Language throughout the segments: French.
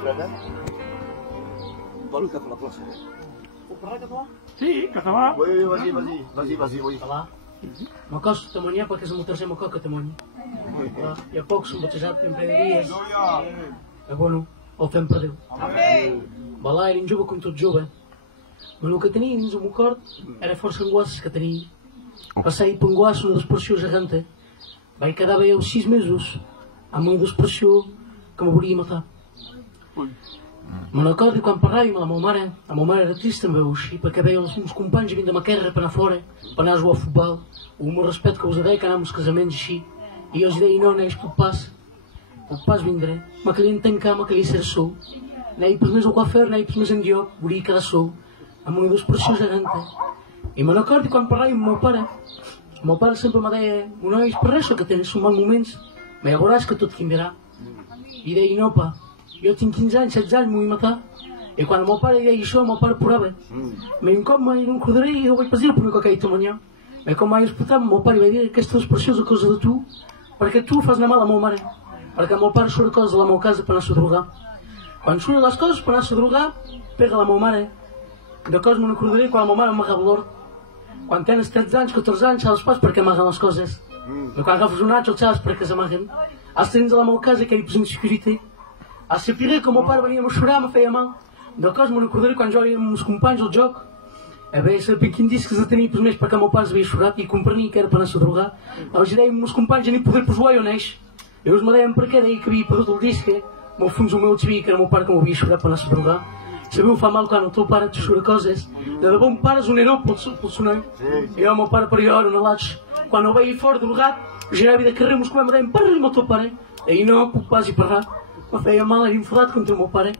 freda? Vol que fa la plaça? Puc parlar català? Sí, català. Oui, vas-y, oui. Català? M'acosto a Tamanyà perquè és el meu tercer macó que Tamanya. Hi ha pocs som batejat en dies. Bueno, el fem per Déu. Balà, era un jove com tot jove. Però el que tenia dins el meu cor era força angoisses que tenia. Passar per angoissa una despressió geganta. Vaig quedar bé els 6 mesos amb una despressió que me volia matar. Me'n recordo quan parlàvem a la meva mare era trista amb veu així, perquè veia els meus companys vinc de Maquerra per anar fora, per anar a jugar a futbol, o amb el respecte que us deia que anàvem als casaments així, i jo els deia, no, neix, puc pas vindré, me calien tancar, me calia ser sol, anava per més al coafer, anava per més enlloc, volia quedar sol, amb una despressió geganta. I me'n recordo quan parlàvem amb el meu pare sempre me deia, no és per res que tens, són bons moments, me veuràs que tot canviarà. I deia, no, pa, jo tinc 15 anys, 16 anys, m'ho vull matar. I quan el meu pare deia això, el meu pare plorava. Un cop m'hi recordaré i jo vaig pas dir el primer que aquell Tamanyà. I com m'hi explotat, el meu pare va dir aquesta despressió és a causa de tu, perquè tu fas anar mal a la meva mare. Perquè el meu pare surt coses de la meva casa per anar-se a drogar. Quan surt les coses per anar-se a drogar, pega la meva mare. De coses me'n recordaré quan la meva mare m'amagava l'hort. Quan tens 13 anys, 14 anys, saps pas per què amaguen les coses. I quan agafes un atx, saps per què s'amaguen. Els tens a la meva casa que hi posen security. A saber que el meu pare venia a chorar, me feia mal. De cos me'n recordaré quan jugàvem amb els companys al joc. A veure, saber quin disc de tenia més perquè el meu pare s'havia chorat i comprenia que era per anar-se a drogar. Els dèiem amb els companys a ni poder per jugar i on eix. I llavors me deien per què, deia que havia perdut el disc. Al fons el meu sabia que era el meu pare que m'havia chorat per anar-se a drogar. Sabeu, fa mal quan el teu pare et xura coses. De debò un pare és un heró pel sonar. I el meu pare per allò era un alatx. Quan el veia fora drogat, girava de carrer, ens comem, deien, parla amb el teu pare. I no, puc pas hi parlar. Me feia mal, era enfadat contra el meu pare.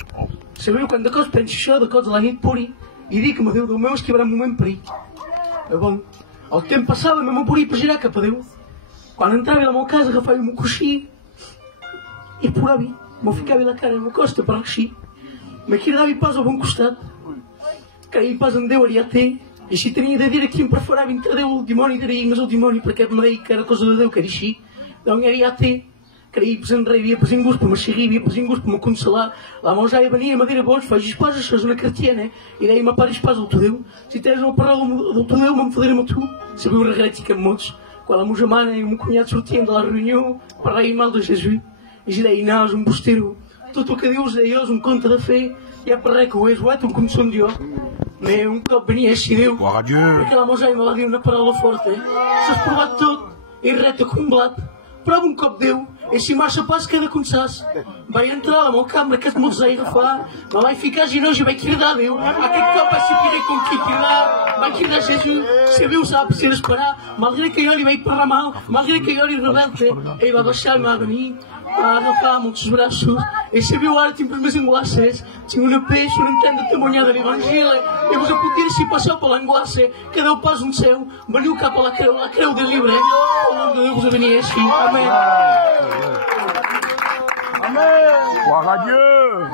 Sabeu, quan de cos penso això, de cos a la nit puri, i dic que me diu, Déu meu, és que hi haurà un moment per ell. Bon, el temps passava, me podia per girar cap a Déu. Quan entrava a la meva casa, agafava el meu coixí i plorava, me ficava la cara a la costa per així. Me quedava pas al bon costat, que hi pas en Déu ara ja té, i si tenia de dir a qui em preferava entre Déu el dimoni, diria més el dimoni, perquè me deia que era cosa de Déu, que era així. Doncs ara ja té. Creia que havia pas gust per m'aixerir, havia pas gust per me consolar. La meva jaia venia i me deia, boig, facis pas, això és una cartiana. I deia, me paris pas del teu Déu. Si tens una paraula del teu Déu, m'enfadaré amb tu. Sabeu regrets que amb mots. Quan la meva germana i el meu cunyat sortien de la reunió, parlaven mal de Jesús. I jo deia, no, és un bustero. Tot el que dius, deia, és un conte de fe. Ja per res que ho és, guat, un com som jo. Però un cop venia així Déu. Perquè la meva jaia me va dir una paraula forta. S'has provat tot, i reta com un blat. Prova un cop Déu, i si marxa pas queda com saps. Vaig entrar a la meva cambra que es me'ls vaig agafar, me vaig ficar a genoix i vaig cridar a Déu. Aquest cop vaig saber com qui cridar, vaig cridar a Jesús, si Déu sap si d'esperar, malgrat que jo li vaig parlar mal, malgrat que jo li rebel·te, ell va baixar i m'ha venir, m'ha agafar amb els braços, i sabeu ara tinc més angoisses, tinc una peix, un intent de temonyar de l'Evangeli, i vos puc dir si passeu per l'angoissa, que Déu pas un seu, veniu cap a la creu del llibre, el nom de Déu vos venia així. Amén. Gloire à Dieu.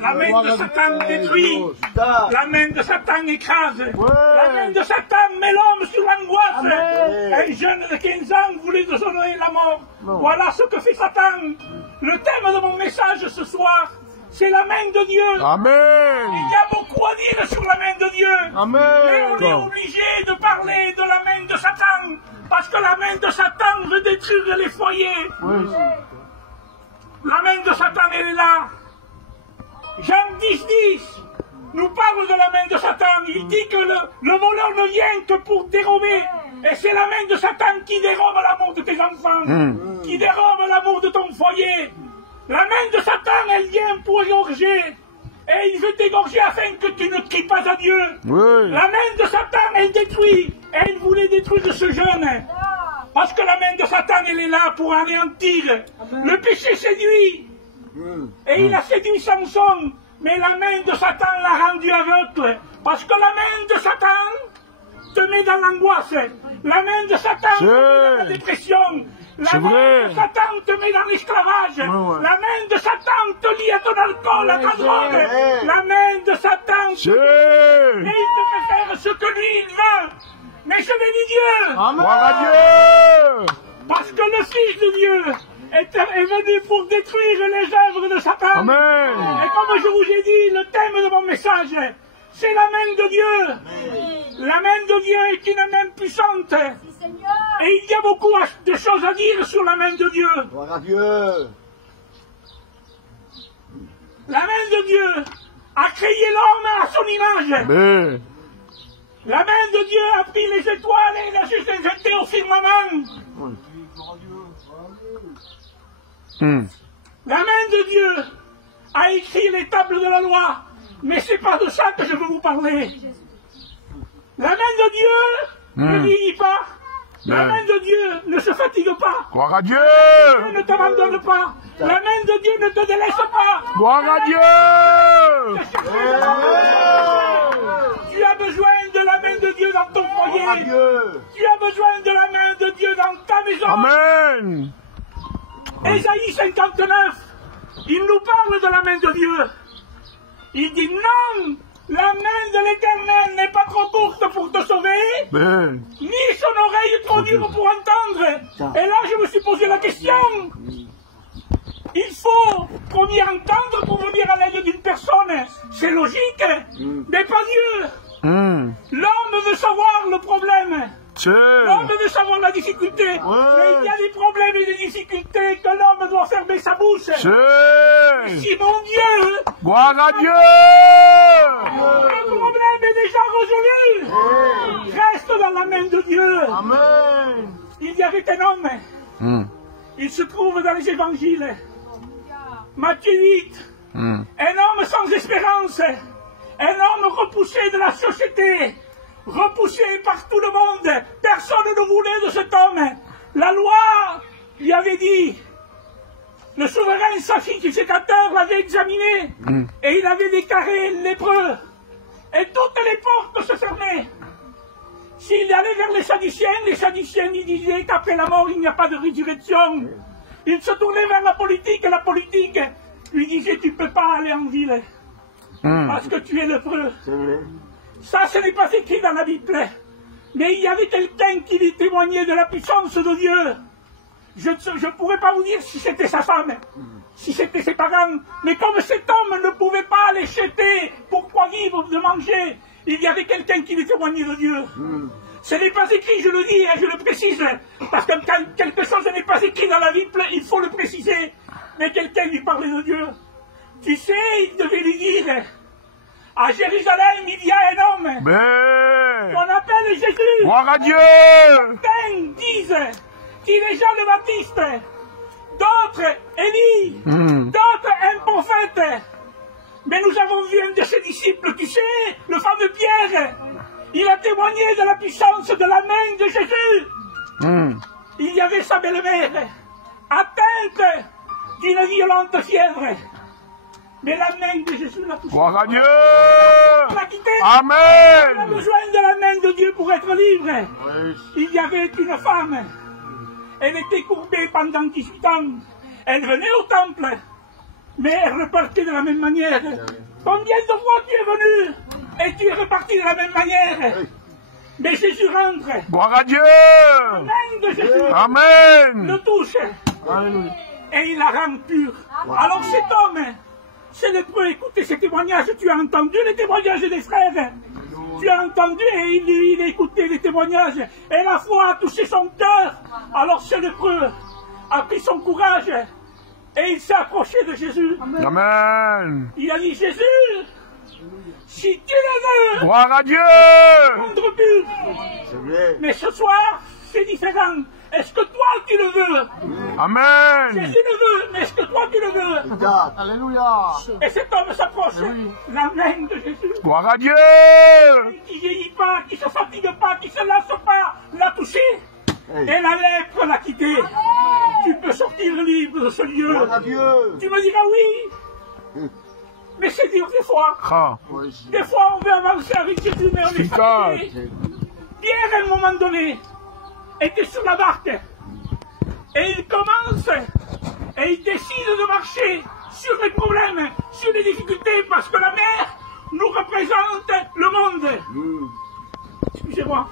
La main de Satan détruit, la main de Satan écrase, la main de Satan met l'homme sur l'angoisse. Un jeune de 15 ans voulait déshonorer la mort. Voilà ce que fait Satan. Le thème de mon message ce soir, c'est la main de Dieu. Amen. Il y a beaucoup à dire sur la main de Dieu. Amen. Mais on est obligé de parler de la main de Satan, parce que la main de Satan veut détruire les foyers. La main de Satan, elle est là. Jean 10:10 nous parle de la main de Satan. Il dit que le voleur ne vient que pour dérober. Et c'est la main de Satan qui dérobe l'amour de tes enfants, qui dérobe l'amour de ton foyer. La main de Satan, elle vient pour égorger. Et il veut t'égorger afin que tu ne cries pas à Dieu. La main de Satan, elle détruit. Et il voulait détruire ce jeune. Parce que la main de Satan, elle est là pour anéantir. Le péché séduit. Et il a séduit Samson. Mais la main de Satan l'a rendu aveugle. Parce que la main de Satan te met dans l'angoisse. La main de Satan te met dans la dépression. La main de Satan te met dans l'esclavage. La main de Satan te lie à ton alcool, à ta drogue. La main de Satan te et il te fait faire ce que lui il veut. Mais je bénis Dieu. Gloire à Dieu. Parce que le Fils de Dieu, est venu pour détruire les œuvres de Satan. Amen. Et comme je vous ai dit, le thème de mon message, c'est la main de Dieu. La main de Dieu est une main puissante. Et il y a beaucoup de choses à dire sur la main de Dieu. Gloire à Dieu. La main de Dieu a créé l'homme à son image. Amen. La main de Dieu a pris les étoiles et les a jetées au firmament. La main de Dieu a écrit les tables de la loi. Mais c'est pas de ça que je veux vous parler. La main de Dieu ne vieillit pas. La main de Dieu ne se fatigue pas. Gloire à Dieu. Dieu ne t'abandonne pas. La main de Dieu ne te délaisse pas. Gloire à Dieu. Tu as besoin de la main de Dieu dans ton Gloire à foyer. Dieu. Tu as besoin de la main de Dieu dans ta maison. Amen. Ésaïe 59, il nous parle de la main de Dieu. Il dit non, la main de l'Éternel n'est pas trop courte pour te sauver, Amen. ni son oreille trop dure pour entendre. Et là, je me suis posé la question. Il faut qu'on y entende pour venir à l'aide d'une personne. C'est logique, mais pas Dieu. L'homme veut savoir le problème. L'homme veut savoir la difficulté. Mais il y a des problèmes et des difficultés que l'homme doit fermer sa bouche. Si mon Dieu, Gloire à Dieu. le problème est déjà résolu. Reste dans la main de Dieu. Amen. Il y avait un homme. Il se trouve dans les évangiles. Matthieu 8. Un homme sans espérance. Un homme repoussé de la société. Repoussé par tout le monde. Personne ne voulait de cet homme. La loi lui avait dit. Le souverain sacrificateur l'avait examiné. Et il avait déclaré lépreux. Et toutes les portes se fermaient. S'il allait vers les Sadduciens lui disaient qu'après la mort, il n'y a pas de résurrection. Il se tournait vers la politique, et la politique lui disait, tu ne peux pas aller en ville, parce que tu es lépreux. C'est vrai. Ça, ce n'est pas écrit dans la Bible. Mais il y avait quelqu'un qui lui témoignait de la puissance de Dieu. Je ne pourrais pas vous dire si c'était sa femme, si c'était ses parents. Mais comme cet homme ne pouvait pas aller jeter pour quoi vivre, de manger, il y avait quelqu'un qui lui témoignait de Dieu. Ce n'est pas écrit, je le dis, je le précise, parce que quand quelque chose n'est pas écrit dans la Bible, il faut le préciser. Mais quelqu'un lui parlait de Dieu. Tu sais, il devait lui dire, à Jérusalem, il y a un homme qu'on appelle Jésus. Gloire à Dieu. Certains disent qu'il est Jean le Baptiste, d'autres Élie, d'autres un prophète. Mais nous avons vu un de ses disciples, tu sais, le fameux Pierre. Il a témoigné de la puissance de la main de Jésus. Il y avait sa belle-mère, atteinte d'une violente fièvre. Mais la main de Jésus l'a touchée. Gloire à Dieu. L'a quitté. Amen. Il a besoin de la main de Dieu pour être libre. Il y avait une femme. Elle était courbée pendant 18 ans. Elle venait au temple. Mais elle repartait de la même manière. Combien de fois tu es venu et tu es reparti de la même manière? Mais Jésus rentre. Gloire à Dieu. La main de Jésus Amen. le touche. Et il la rend pure. Alors cet homme, c'est lépreux, écoutez ces témoignages. Tu as entendu les témoignages des frères? Tu as entendu et il a écouté les témoignages. Et la foi a touché son cœur. Alors ce lépreux a pris son courage. Et il s'est approché de Jésus. Amen. Il a dit, Jésus, si tu le veux, Gloire à Dieu. rendre pur. C'est vrai. Mais ce soir, c'est différent. Est-ce que toi tu le veux? Amen. Jésus le veut, mais est-ce que toi tu le veux? Regarde. Alléluia. Et cet homme s'approche. La main de Jésus, Gloire à Dieu. qui ne vieillit pas, qui ne se fatigue pas, qui ne se lasse pas, l'a touché. Et la lèpre l'a quitté. Tu peux sortir libre de ce lieu. Gloire à Dieu. Tu me diras oui. Mais c'est dur des fois. Ah. Des fois, on veut avancer avec Jésus, mais on est Putain. fatigué. Pierre, à un moment donné, était sur la barque. Et il commence, et il décide de marcher sur les problèmes, sur les difficultés, parce que la mer nous représente le monde. Excusez-moi.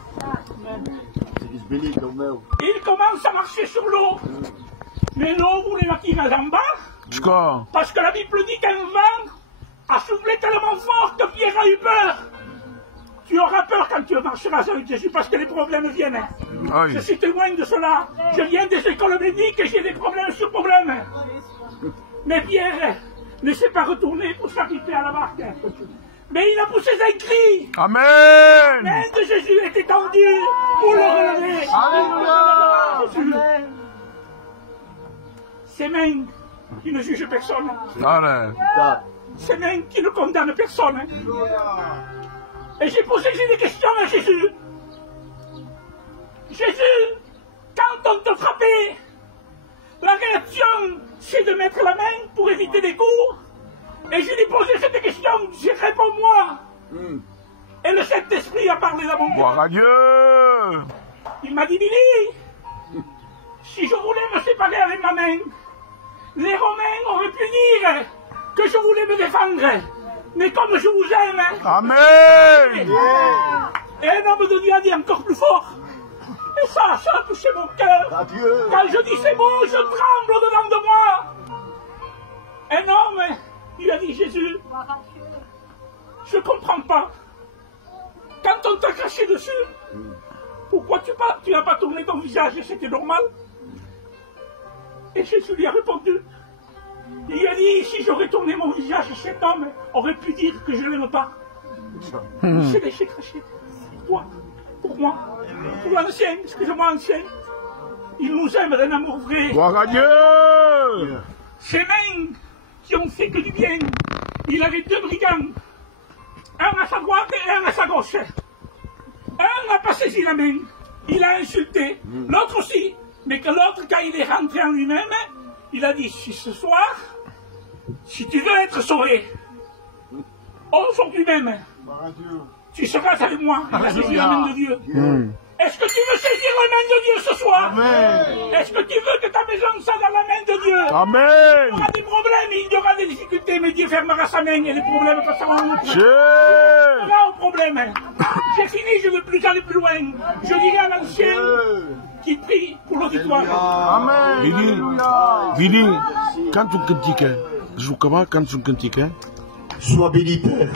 C'est du béni, ton mère. Il commence à marcher sur l'eau. Mais non, vous les maquillez en bas, Score. parce que la Bible dit qu'un vent a soufflé tellement fort que Pierre a eu peur. Tu auras peur quand tu marcheras avec Jésus parce que les problèmes viennent. Aïe. Je suis témoin de cela. Je viens des écoles bibliques et j'ai des problèmes sur problèmes. Mais Pierre ne s'est pas retourné pour s'arrêter à la barque. Mais il a poussé un cri. La Amen. main de Jésus était tendue pour le relever. Alléluia. Jésus. Amen. Ces mains qui ne jugent personne. Allez. Ces mains qui ne condamnent personne. Et j'ai posé des questions à Jésus. Jésus, quand on te frappait, la réaction, c'est de mettre la main pour éviter les coups. Et je lui ai posé cette question, j'ai réponds-moi. Et le Saint-Esprit a parlé dans mon Gloire cœur. à Dieu. Il m'a dit, Billy, si je voulais me séparer avec ma main, les Romains auraient pu dire que je voulais me défendre. Mais comme je vous aime, Amen. et un homme de Dieu a dit encore plus fort. Et ça a touché mon cœur. Adieu. Quand je dis ces mots, je tremble au-dedans de moi. Un homme lui a dit, Jésus, je ne comprends pas. Quand on t'a craché dessus, pourquoi tu n'as pas tourné ton visage et c'était normal? Et Jésus lui a répondu. Il a dit, si j'aurais tourné mon visage, cet homme aurait pu dire que je ne l'aime pas. Il s'est laissé cracher. Pour toi, pour moi, pour l'ancien, excusez-moi ancien. Il nous aime d'un amour vrai. Gloire à Dieu. Ces mains qui ont fait que du bien. Il avait deux brigands. Un à sa droite et un à sa gauche. Un n'a pas saisi la main. Il a insulté. L'autre aussi. Mais que l'autre, quand il est rentré en lui-même, il a dit, si ce soir, si tu veux être sauvé, aujourd'hui même, tu seras avec moi. Il a saisi la main de Dieu. Est-ce que tu veux saisir la main de Dieu ce soir? Amen. Est-ce que tu veux que ta maison soit dans la main de Dieu? Il y Amen. aura des problèmes, il y aura des difficultés, mais Dieu fermera sa main et les problèmes passeront. Dieu. Là au problème. J'ai fini, je ne veux plus aller plus loin. Je dirai à l'ancien qui prie pour l'auditoire. Amen. Billy, Alléluia. Billy, quand tu cantiques, joue comment quand tu cantiques? Sois béni, Père.